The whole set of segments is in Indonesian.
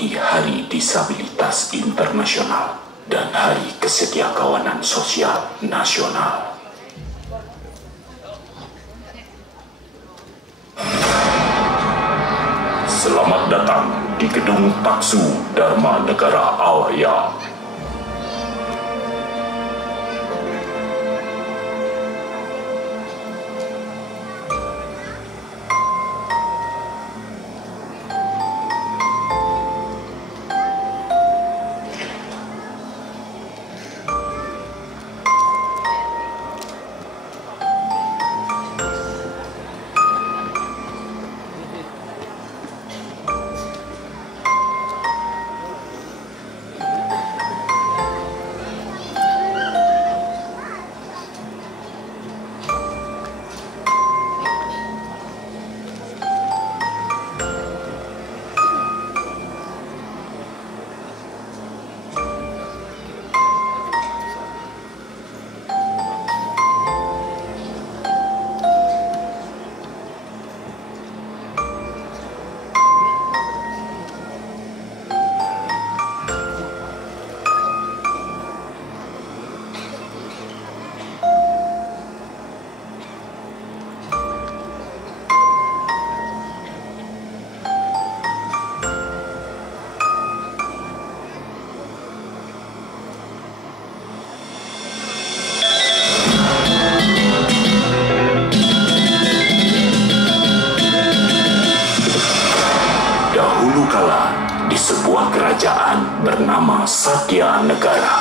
memperingati Hari Disabilitas Internasional dan Hari Kesetiakawanan Sosial Nasional. Selamat datang di Gedung Taksu Dharma Negara Alaya. Dahulu kala, di sebuah kerajaan bernama Satya Negara.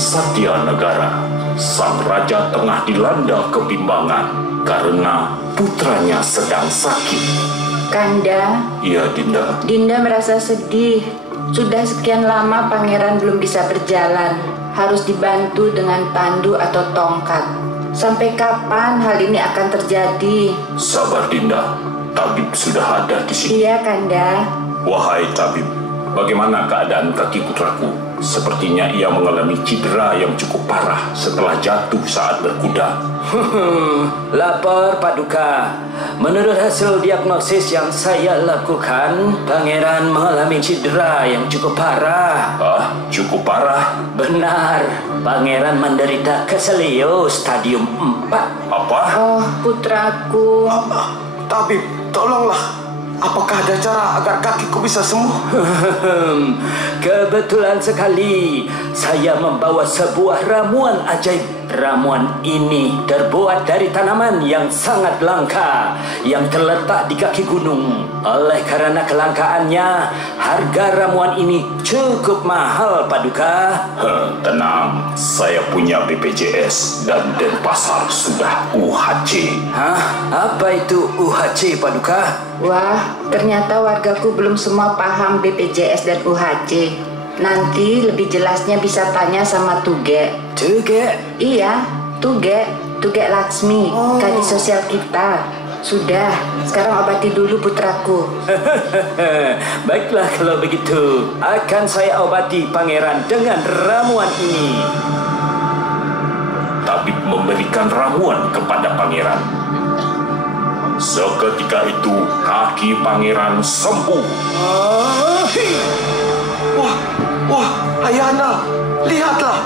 Satya Negara, sang raja tengah dilanda kebimbangan karena putranya sedang sakit. Kanda. Iya, Dinda. Dinda merasa sedih. Sudah sekian lama pangeran belum bisa berjalan. Harus dibantu dengan tandu atau tongkat. Sampai kapan hal ini akan terjadi? Sabar, Dinda. Tabib sudah ada di sini. Iya, Kanda. Wahai tabib, bagaimana keadaan kaki putraku? Sepertinya ia mengalami cedera yang cukup parah setelah jatuh saat berkuda. Lapor Paduka. Menurut hasil diagnosis yang saya lakukan, pangeran mengalami cedera yang cukup parah. Cukup parah? Benar, pangeran menderita keselio stadium 4. Apa? Oh, putraku. Tabib, tolonglah. Apakah ada cara agar kakiku bisa sembuh? Kebetulan sekali saya membawa sebuah ramuan ajaib. Ramuan ini terbuat dari tanaman yang sangat langka yang terletak di kaki gunung. Oleh karena kelangkaannya, harga ramuan ini cukup mahal, Paduka. Tenang, saya punya BPJS dan Denpasar sudah UHC. Hah? Apa itu UHC, Paduka? Wah, ternyata wargaku belum semua paham BPJS dan UHC. Nanti lebih jelasnya bisa tanya sama Tuge. Tuge? Iya, Tuge Laksmi, kadis sosial kita. Sudah, sekarang obati dulu putraku. Baiklah kalau begitu, akan saya obati pangeran dengan ramuan ini. Tabib memberikan ramuan kepada pangeran. Seketika itu kaki pangeran sembuh. Wah, Ayahanda, lihatlah.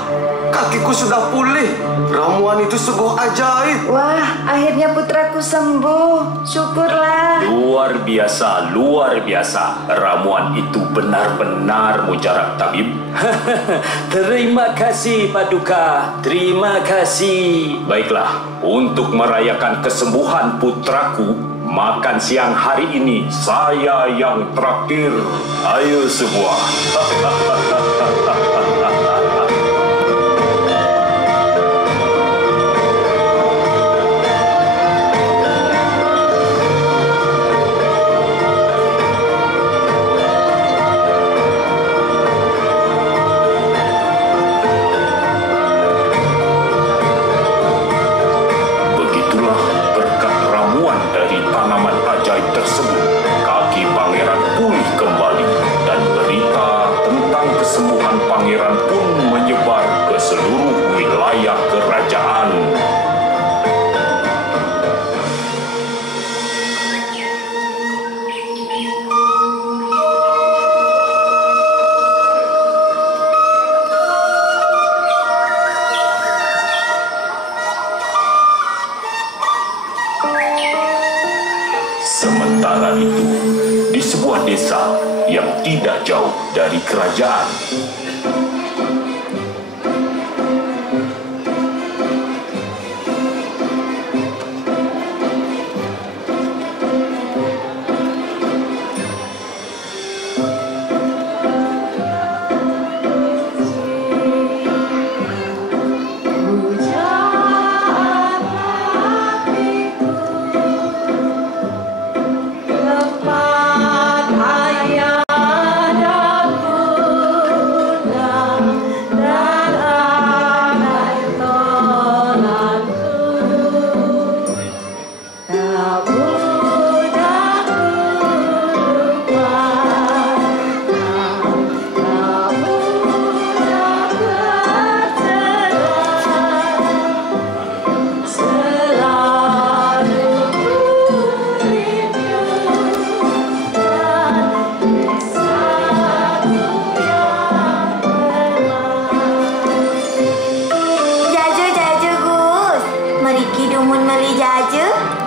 Kakiku sudah pulih. Ramuan itu sungguh ajaib. Wah, akhirnya putraku sembuh. Syukurlah. Luar biasa, luar biasa. Ramuan itu benar-benar mujarab, Tabib. Terima kasih, Paduka. Terima kasih. Baiklah, untuk merayakan kesembuhan putraku, makan siang hari ini saya yang traktir. Ayo semua. Begitulah berkat ramuan dari tanaman ajaib tersebut, kaki pangeran pulih kembali dan berita tentang kesembuhan pangeran pun menyebar ke seluruh wilayah kerajaan. Sementara itu, di sebuah desa yang tidak jauh dari kerajaan,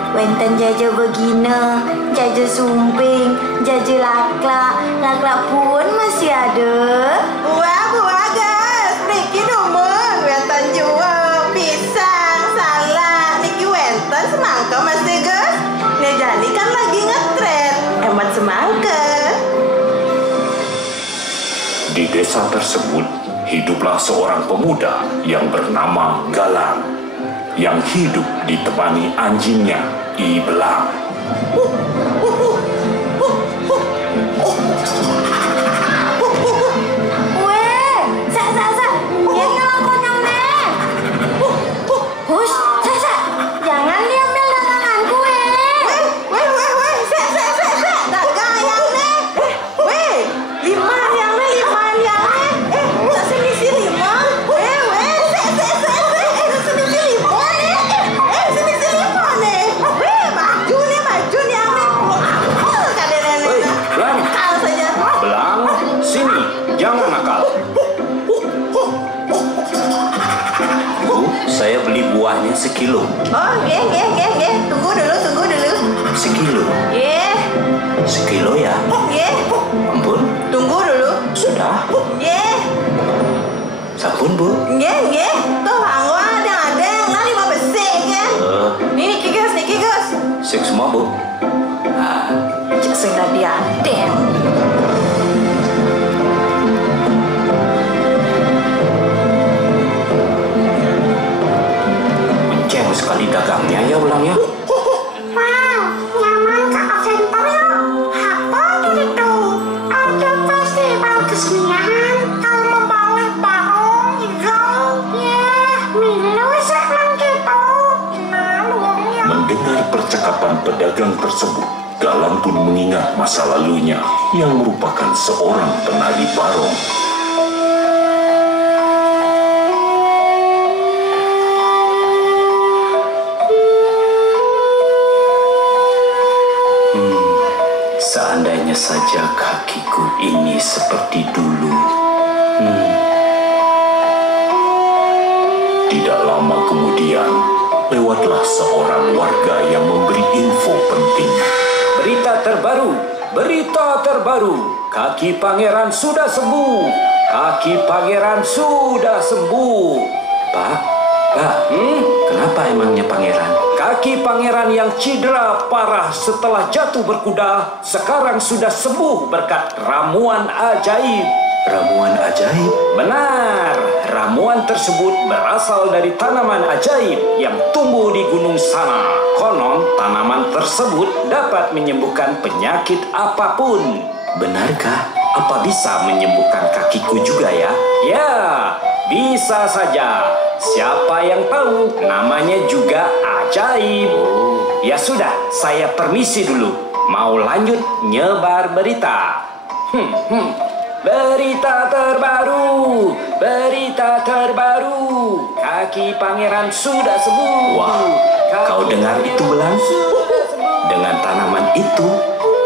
Wenten jaja begina, jaja sumping, jaja laklak pun masih ada. Wah, Bu Agus, niki demen wenten jual pisang, salak, niki wenten semangka Mas Gus. Nejani kan lagi ngetren, emat semangka. di desa tersebut hiduplah seorang pemuda yang bernama Galang, yang hidup ditemani anjingnya Ibelang. Jumlahnya sekilo. Oh, ye. Tunggu dulu. Sekilo? Ye. Sekilo ya? Ye. Ampun, Tunggu dulu. sudah. Ye. Sampun, Bu. Ye. Tuh hangwa ada lari mau besek kan? Nih Niki Gus. Sik semua, Bu. Cek sudah diadem. Menceng sekali dagangnya ya ulangnya. Wow, nyaman ke center yuk. Apa itu? Ada festival kesenian kalau membawa barong hijau. Ya, Milo senang gitu. Nah, luangnya. Mendengar percakapan pedagang tersebut, Galang pun mengingat masa lalunya yang merupakan seorang penari barong. Seandainya saja kakiku ini seperti dulu. Tidak lama kemudian, lewatlah seorang warga yang memberi info penting. Berita terbaru. Kaki pangeran sudah sembuh. Pak, kenapa emangnya pangeran? Kaki pangeran yang cedera parah setelah jatuh berkuda sekarang sudah sembuh berkat ramuan ajaib. Ramuan ajaib? Benar, ramuan tersebut berasal dari tanaman ajaib yang tumbuh di gunung sana. Konon tanaman tersebut dapat menyembuhkan penyakit apapun. Benarkah? Apa bisa menyembuhkan kakiku juga ya? Ya, bisa saja. Siapa yang tahu, namanya juga ajaib. Ya sudah, saya permisi dulu. Mau lanjut nyebar berita. Berita terbaru. Kaki pangeran sudah sembuh. Wah, kau dengar itu, Belang? Dengan tanaman itu,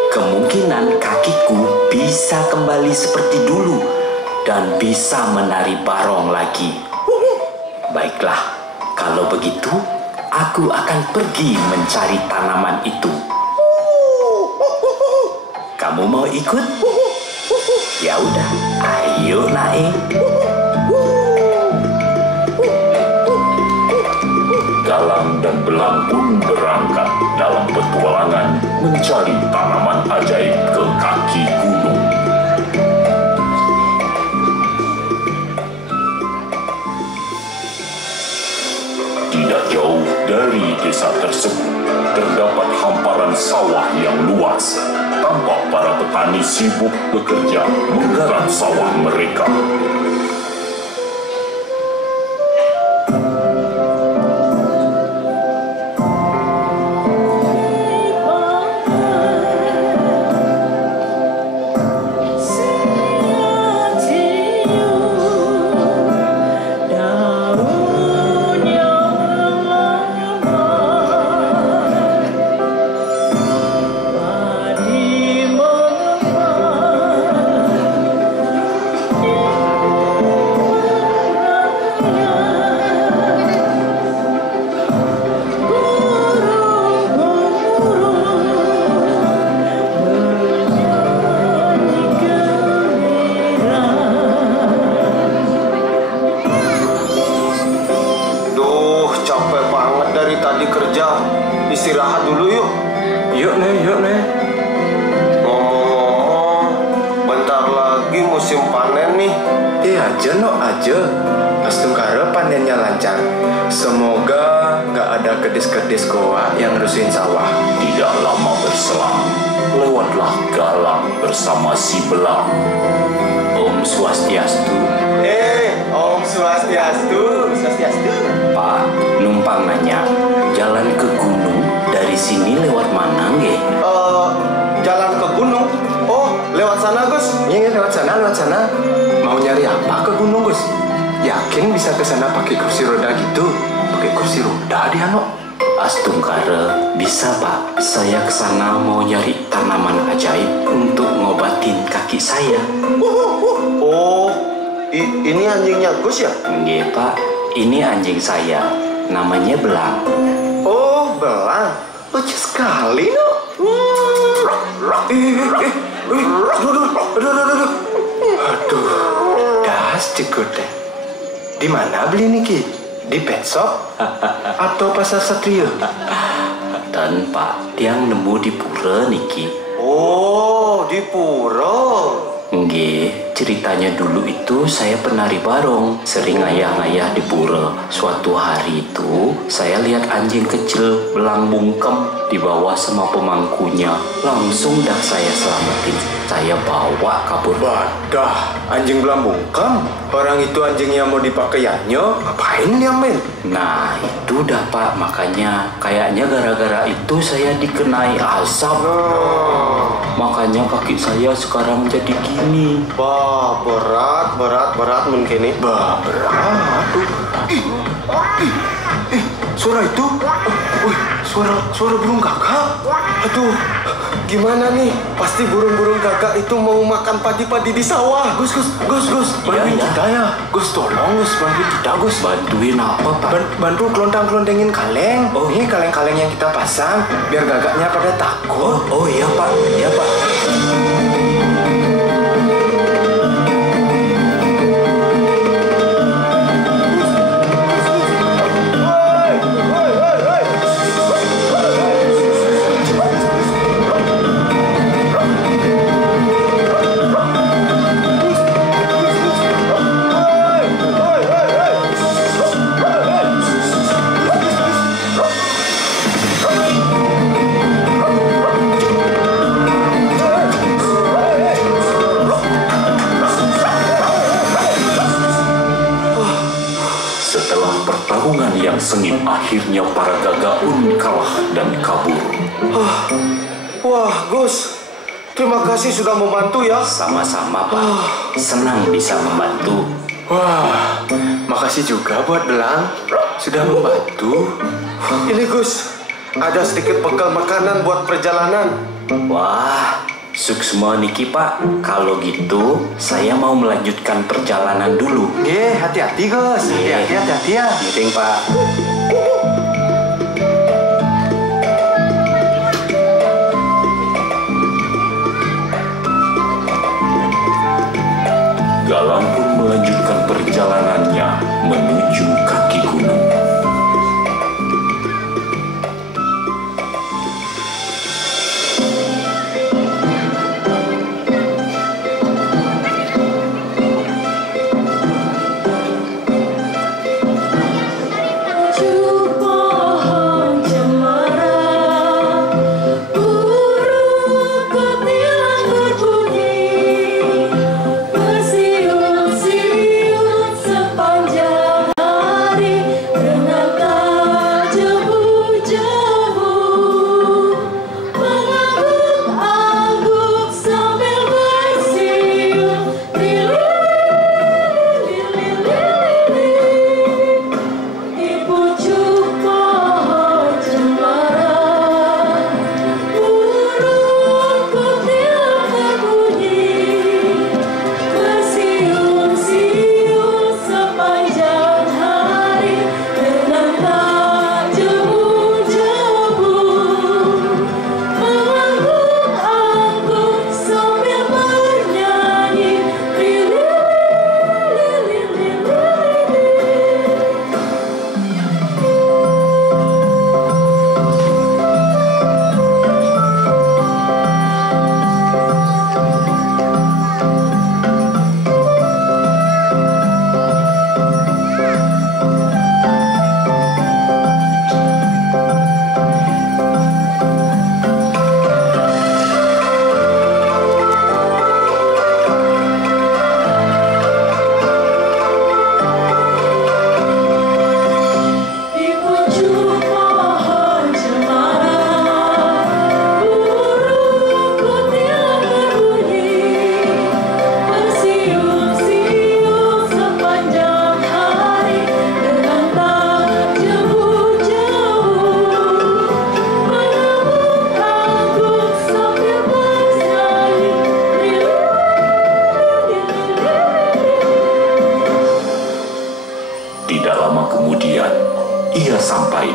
kemungkinan kakiku bisa kembali seperti dulu dan bisa menari barong lagi. Baiklah, kalau begitu, aku akan pergi mencari tanaman itu. Kamu mau ikut? Ya udah, ayo naik. Galang dan Belang pun berangkat dalam petualangan mencari tanaman ajaib ke kaki gunung. Tidak jauh dari desa tersebut terdapat hamparan sawah yang luas. Tampak para petani sibuk bekerja menggarap sawah mereka. Istirahat dulu yuk. Yuk nih. Ngomong-ngomong, bentar lagi musim panen nih. aja. Astungkara panennya lancar. Semoga nggak ada kedis-kedis goa yang rusuhin sawah. Tidak lama berselang, lewatlah Galang bersama si Belang. Om Swastiastu. Om Swastiastu. Pak, numpang nanya, jalan ke gunung dari sini lewat mana nge? Jalan ke gunung? Oh, lewat sana Gus. Iya, lewat sana. Mau nyari apa ke gunung Gus? Yakin bisa ke sana pakai kursi roda gitu? Pakai kursi roda dia no? Astungkara, bisa Pak? Saya ke sana mau nyari tanaman ajaib untuk ngobatin kaki saya. Oh, ini anjingnya Gus ya? Nggih Pak, ini anjing saya. Namanya belang. Oh, belang. Lucu sekali, no. Aduh, das cikut deh. Di mana beli niki? Di pet shop atau pasar Satria? Dan Pak, tiang nemu di pura niki. Oh, di pura. Nggih, ceritanya dulu itu saya penari barong, sering ngayah-ngayah di pura. Suatu hari itu, saya lihat anjing kecil belang bungkem dibawa sama pemangkunya. Langsung dah saya selamatin. Saya bawa kabur. Badah, anjing belang bungkam. Orang itu anjingnya mau dipakaiannya, ngapain dia men? Nah, itu dah Pak, makanya kayaknya gara-gara itu saya dikenai asap. Makanya kaki saya sekarang jadi gini. Bah, berat mungkin nih. Bah, berat. Suara itu? Suara burung gagak. Aduh, gimana nih? Pasti burung-burung gagak itu mau makan padi-padi di sawah. Gus, bantuin kita ya. Gus, tolong Gus, bantuin kita Gus. Bantuin apa Pak? Bantu kelontang-kelontengin kaleng. Oh, ini kaleng-kaleng yang kita pasang biar gagaknya pada takut. Oh iya Pak, iya Pak. Yang sengit akhirnya para gagaun kalah dan kabur. Wah, Gus, terima kasih sudah membantu ya. Sama-sama Pak, senang bisa membantu. Wah, makasih juga buat Belang sudah membantu. Ini Gus, ada sedikit bekal makanan buat perjalanan. Wah, suksma niki Pak. Kalau gitu, saya mau melanjutkan perjalanan dulu. Hati-hati Gus. Hati-hati ya. Meeting Pak. Galang pun melanjutkan perjalanannya menuju kaki gunung. Cu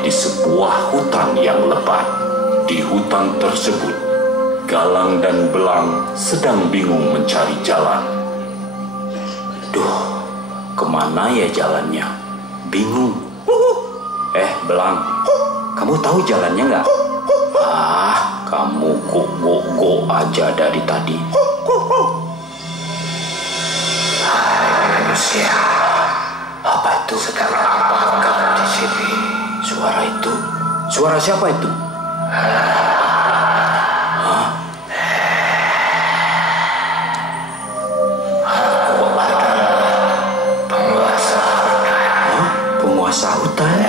di sebuah hutan yang lebat. Di hutan tersebut, Galang dan Belang sedang bingung mencari jalan. Duh, kemana ya jalannya? Bingung. Belang, kamu tahu jalannya nggak? Kamu go aja dari tadi. Manusia, Apa itu? sedang apa kau di sini? Suara itu? Suara siapa itu? Aku adalah penguasa hutan. Penguasa hutan?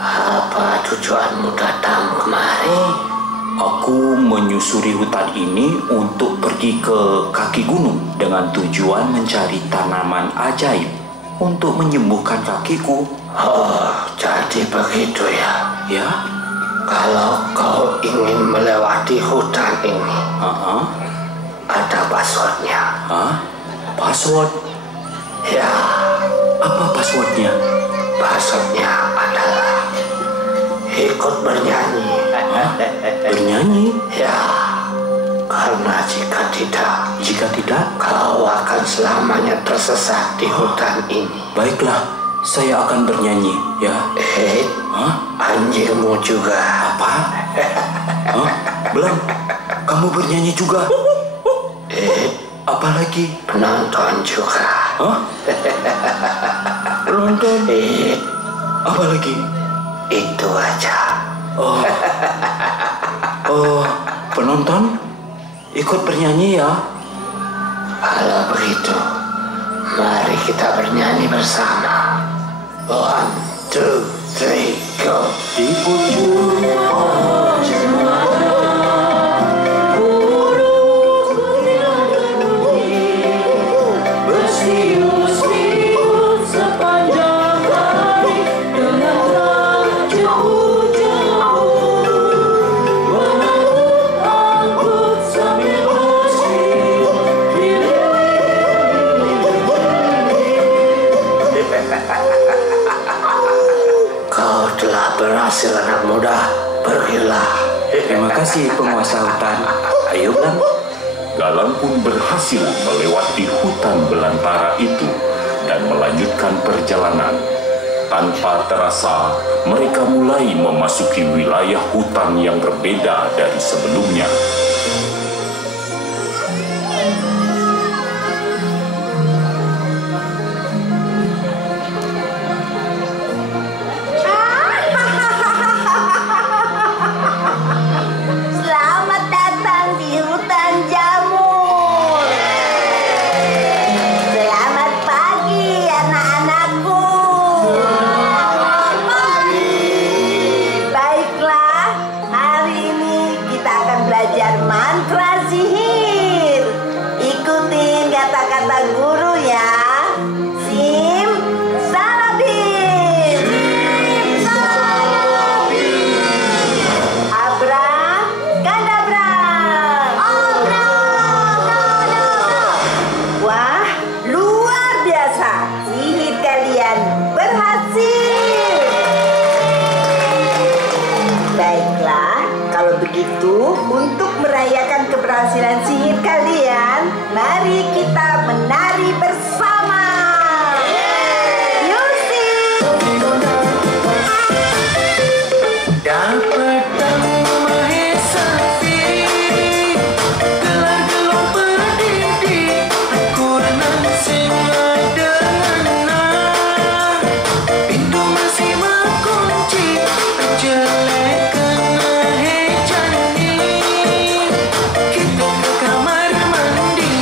Apa tujuanmu datang kemari? Aku menyusuri hutan ini untuk pergi ke kaki gunung dengan tujuan mencari tanaman ajaib untuk menyembuhkan kakiku. Oh, jadi begitu ya. Ya? Kalau kau ingin melewati hutan ini, ada passwordnya. Password? Ya, Apa passwordnya? passwordnya adalah ikut bernyanyi. Bernyanyi? Ya, karena jika tidak, kau akan selamanya tersesat di hutan ini. Baiklah, saya akan bernyanyi, ya. Anjingmu juga. Apa? Belang, kamu bernyanyi juga? Apa lagi? Penonton juga. Penonton? Apa lagi? Itu aja. Penonton ikut bernyanyi ya? Kalau begitu, mari kita bernyanyi bersama. 1, 2, 3, go. Di ujung Kau telah berhasil, anak muda. Pergilah. Terima kasih penguasa hutan. Ayo Belang. Galang pun berhasil melewati hutan belantara itu dan melanjutkan perjalanan. Tanpa terasa, mereka mulai memasuki wilayah hutan yang berbeda dari sebelumnya. Selamat datang di hutan jamur. Selamat pagi anak-anakku. Selamat pagi. Baiklah, hari ini kita akan belajar mantra sihir. Ikutin kata-kata guru ya. Sim salabim. Abra kadabra. Wah, luar biasa. Sihir kalian berhasil. Baiklah, kalau begitu untuk merayakan keberhasilan sihir kalian, mari kita menari bersama. Yusuf. Kita ke kamar mandi.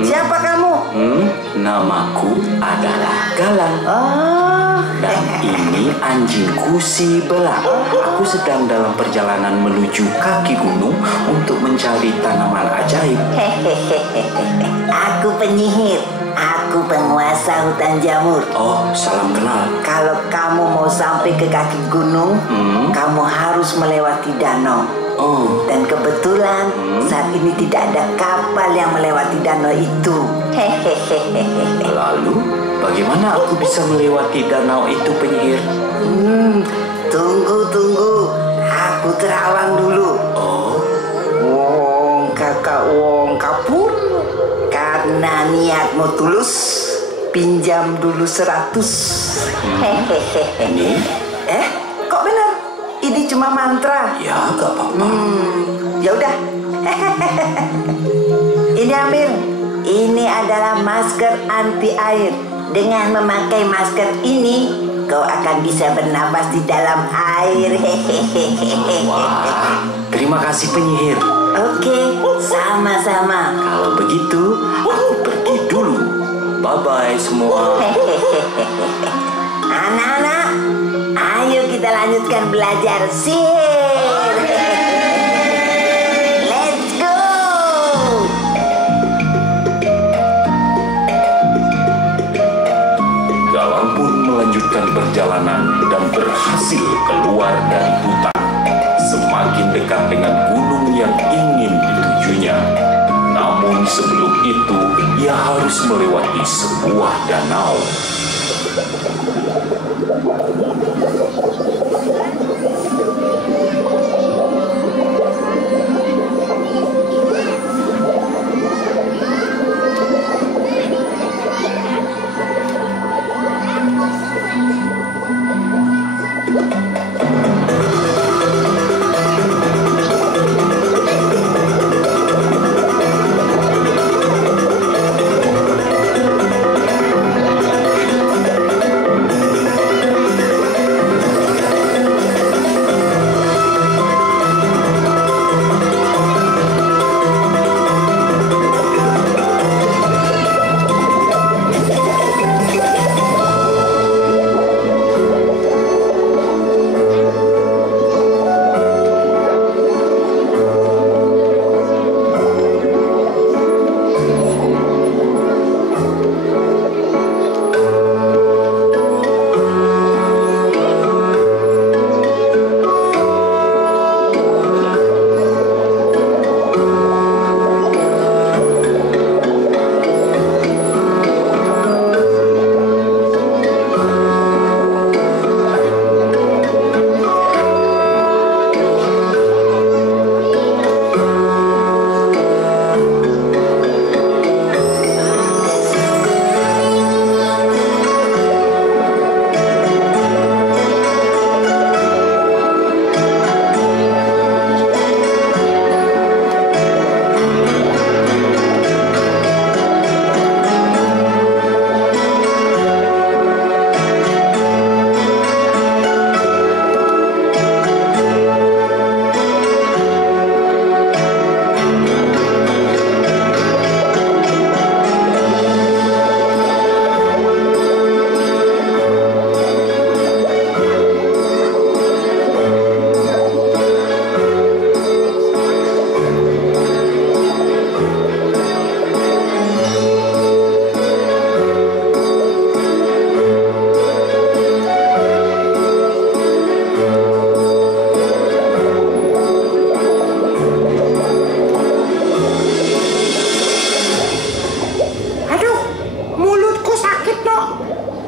Siapa kamu? Namaku adalah Galang. Dan ini anjingku si Belak. Aku sedang dalam perjalanan menuju kaki gunung untuk mencari tanaman ajaib. Aku penyihir. Aku penguasa hutan jamur. Oh, salam kenal. Kalau kamu mau sampai ke kaki gunung, kamu harus melewati danau. Oh. Dan kebetulan saat ini tidak ada kapal yang melewati danau itu. Lalu, bagaimana aku bisa melewati danau itu, penyihir? Tunggu. Aku terawang dulu. Oh. Wong kakak wong kapur. Karena niatmu tulus, pinjam dulu 100. Ini? Kok benar? Ini cuma mantra. Ya, gak apa-apa. Ya udah. Ini ambil. Ini adalah masker anti air. Dengan memakai masker ini, kau akan bisa bernapas di dalam air. Wah, terima kasih penyihir. Oke, sama-sama. Kalau begitu, aku pergi dulu. Bye-bye semua. Anak-anak, ayo kita lanjutkan belajar sihir. Let's go. Galang pun melanjutkan perjalanan dan berhasil keluar dari hutan. Semakin dekat dengan gunung yang ingin ditujunya. Namun sebelum itu, ia harus melewati sebuah danau.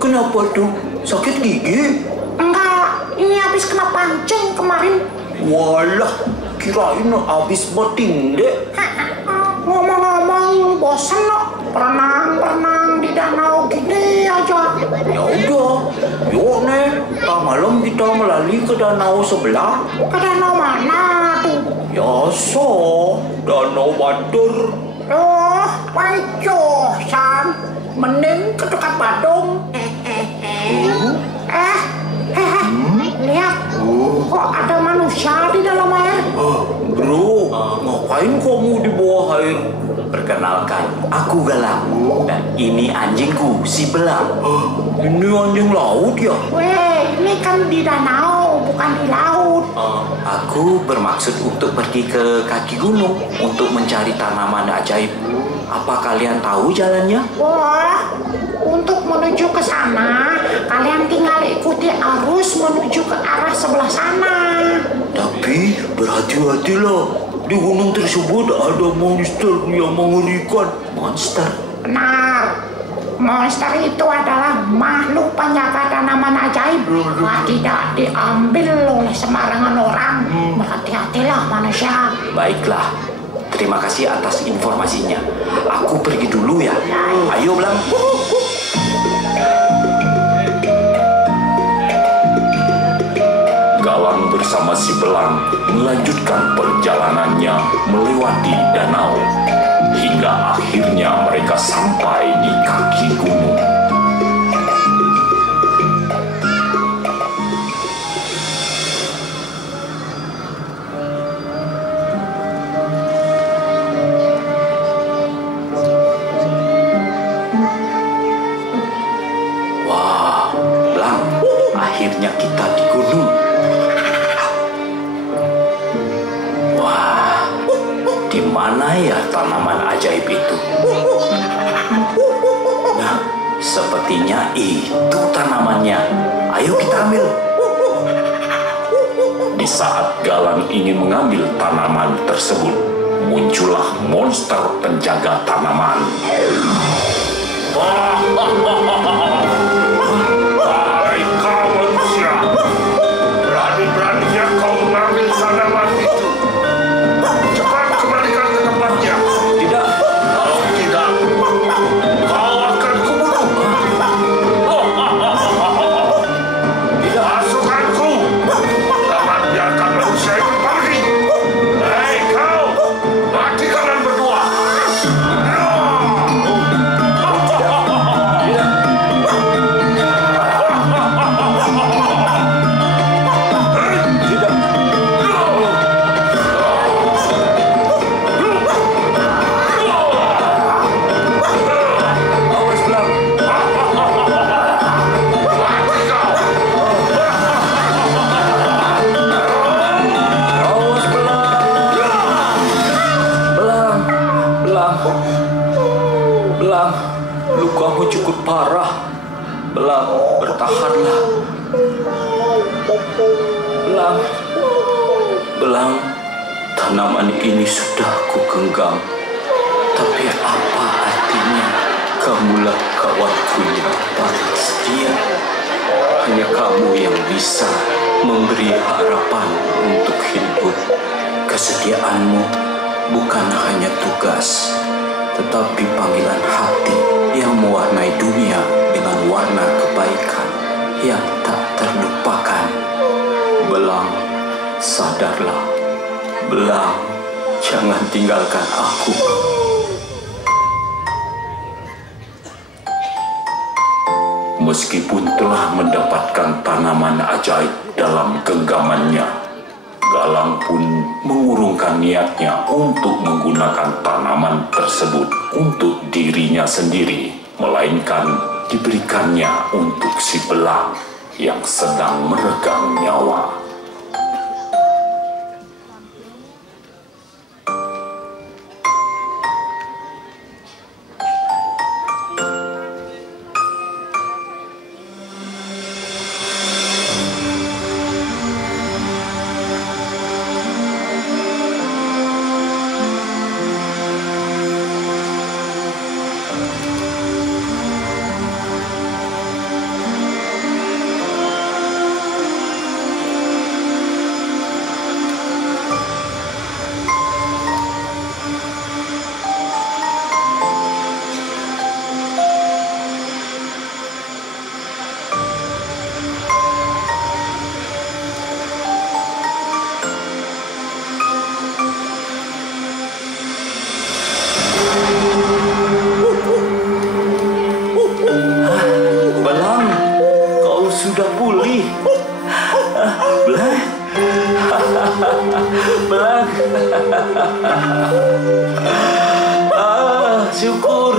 Kenapa tuh? Sakit gigi? Enggak, ini habis kena pancing kemarin. Walah, kirain habis bertindak. Ngomong-ngomong, bosen no. Berenang di danau gini aja. Ya udah, yuk nih. Tak malam kita melali ke danau sebelah. Ke danau mana tuh? Ya so, Danau Batur. Oh, wajo, San. Mending ke dekat Badung. Lihat. Kok ada manusia di dalam air? Bro, ngapain kamu di bawah air? Perkenalkan, aku Galang. Dan ini anjingku, si Belang. Ini anjing laut ya? Weh, ini kan di danau, bukan di laut. Aku bermaksud untuk pergi ke kaki gunung untuk mencari tanaman ajaib. Apa kalian tahu jalannya? Wah, untuk menuju ke sana, kalian tinggal ikuti arus menuju ke arah sebelah sana. Tapi berhati-hatilah, di gunung tersebut ada monster yang mengerikan. Monster? Benar, monster itu adalah makhluk penjaga tanaman ajaib. Tidak diambil oleh sembarangan orang. Berhati-hatilah manusia. Baiklah, terima kasih atas informasinya. Aku pergi dulu ya. Ayo Belang. Galang bersama si Belang melanjutkan perjalanannya melewati danau hingga akhirnya mereka sampai di kaki gunung. Wah, Belang, akhirnya kita di gunung. Wah, di mana ya tanaman ajaib itu? Nah, sepertinya itu tanamannya. Ayo kita ambil. Di saat Galang ingin mengambil tanaman tersebut, muncullah monster penjaga tanaman. Hai kau manusia, berani-beraninya kau mengambil tanaman itu. Cepat kembalikan ke tempatnya. Tidak. Kalau tidak, kau akan kubunuh. Tidak. Pasukanku, jangan biarkan manusia itu pergi. Hei kau, mati kalian berdua. Awas Belang. Awas Belang. Belang. Belang, lukamu cukup parah. Belang, bertahanlah. Belang. Belang, tanaman ini sudah kugenggam. Tapi apa artinya? Kamulah kawanku yang paling setia. Hanya kamu yang bisa memberi harapan untuk hidup. Kesetiaanmu bukan hanya tugas, tetapi panggilan hati yang mewarnai dunia dengan warna kebaikan yang tak terlupakan. Belang, sadarlah. Belang, jangan tinggalkan aku. Meskipun telah mendapatkan tanaman ajaib dalam genggamannya, Galang pun mengurungkan niatnya untuk menggunakan tanaman tersebut untuk dirinya sendiri, melainkan diberikannya untuk si Belang yang sedang meregang nyawa. Belang. Syukur.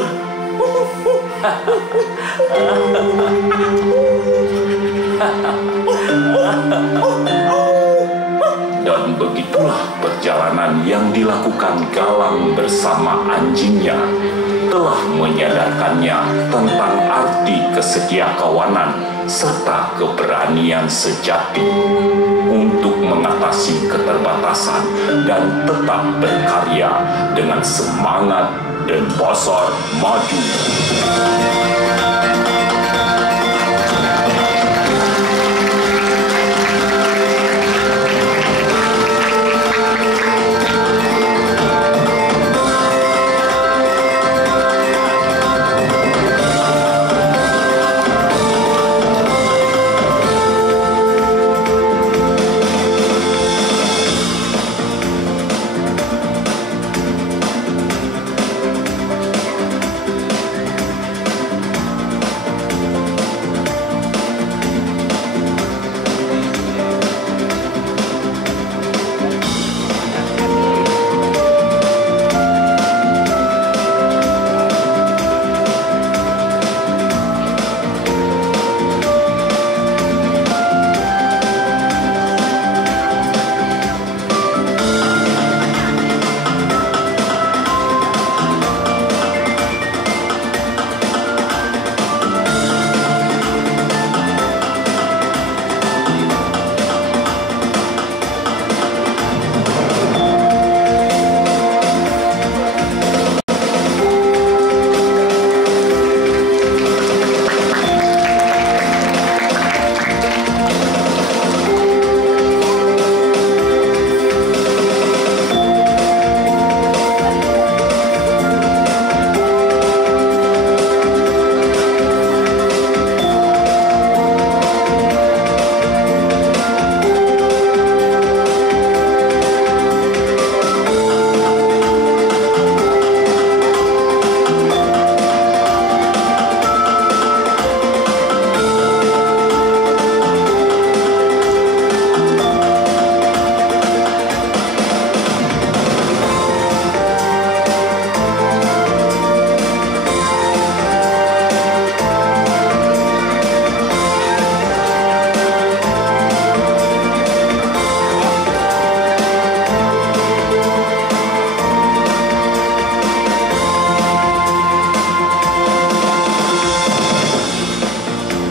Dan begitulah perjalanan yang dilakukan Galang bersama anjingnya telah menyadarkannya tentang arti kesetiakawanan serta keberanian sejati untuk mengatasi keterbatasan dan tetap berkarya dengan semangat dan pasar maju.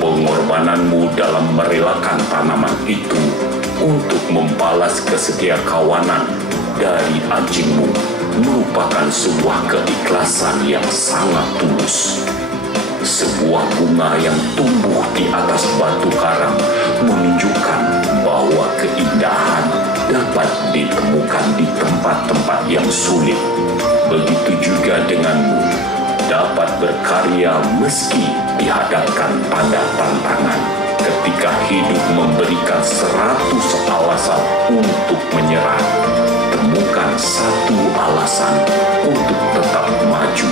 Pengorbananmu dalam merelakan tanaman itu untuk membalas kesetiakawanan dari anjingmu merupakan sebuah keikhlasan yang sangat tulus. Sebuah bunga yang tumbuh di atas batu karang menunjukkan bahwa keindahan dapat ditemukan di tempat-tempat yang sulit. Begitu juga denganmu, dapat berkarya meski dihadapkan pada tantangan. Ketika hidup memberikan 100 alasan untuk menyerah, temukan satu alasan untuk tetap maju.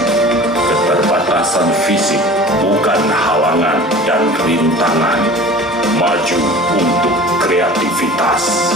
Keterbatasan fisik bukan halangan dan rintangan. Maju untuk kreativitas.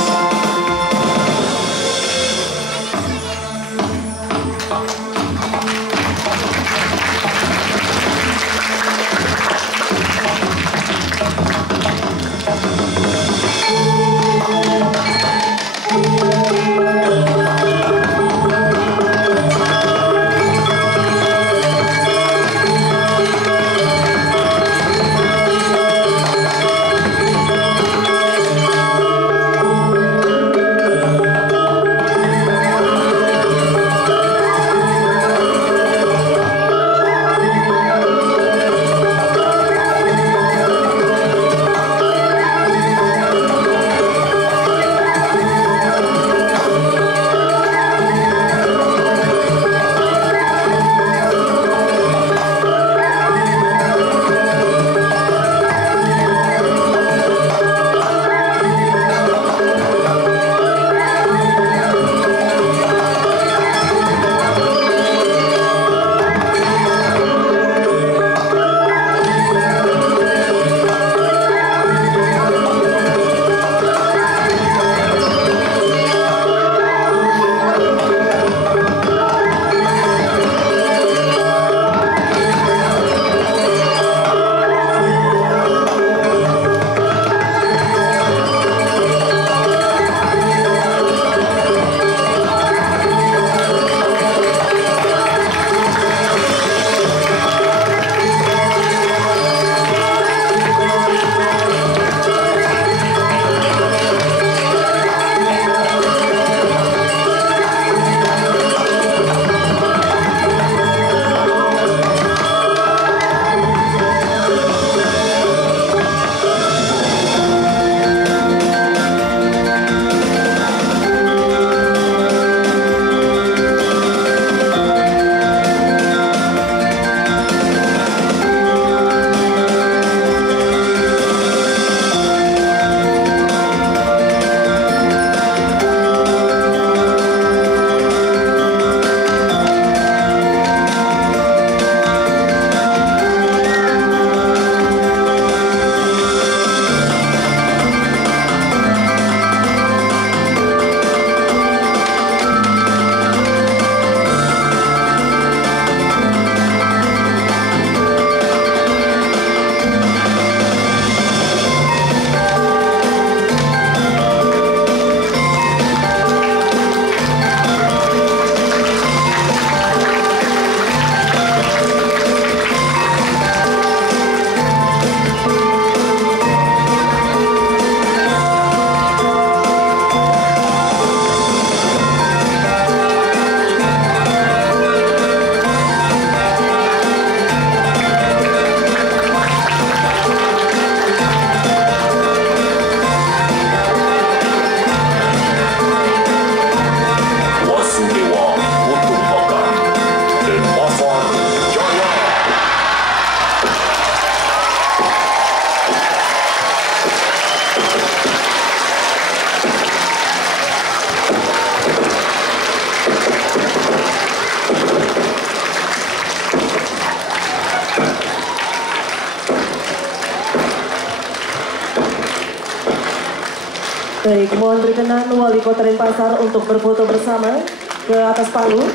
Baik, mohon berkenan Wali Kota Denpasar untuk berfoto bersama ke atas panggung.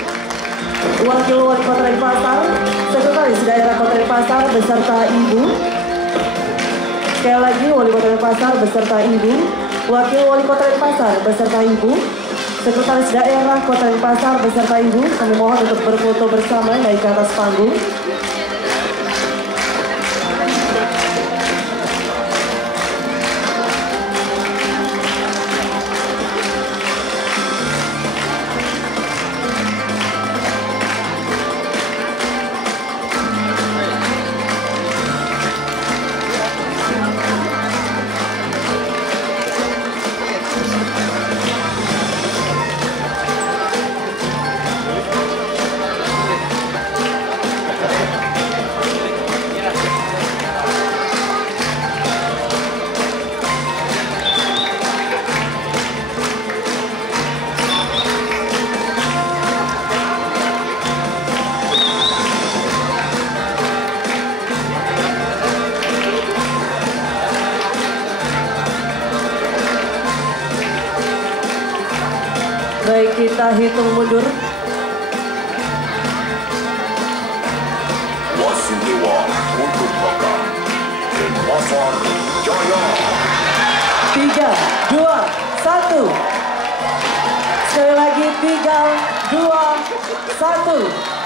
Wakil Wali Kota Denpasar, Sekretaris Daerah Kota Denpasar beserta Ibu. Sekali lagi Wali Kota Denpasar beserta Ibu. Wakil Wali Kota Denpasar beserta Ibu. Sekretaris Daerah Kota Denpasar beserta Ibu. Kami mohon untuk berfoto bersama naik ke atas panggung. Baik, kita hitung mundur. Wasudewa untuk Baka Denpasar Jaya. 3, 2, 1. Sekali lagi 3, 2, 1.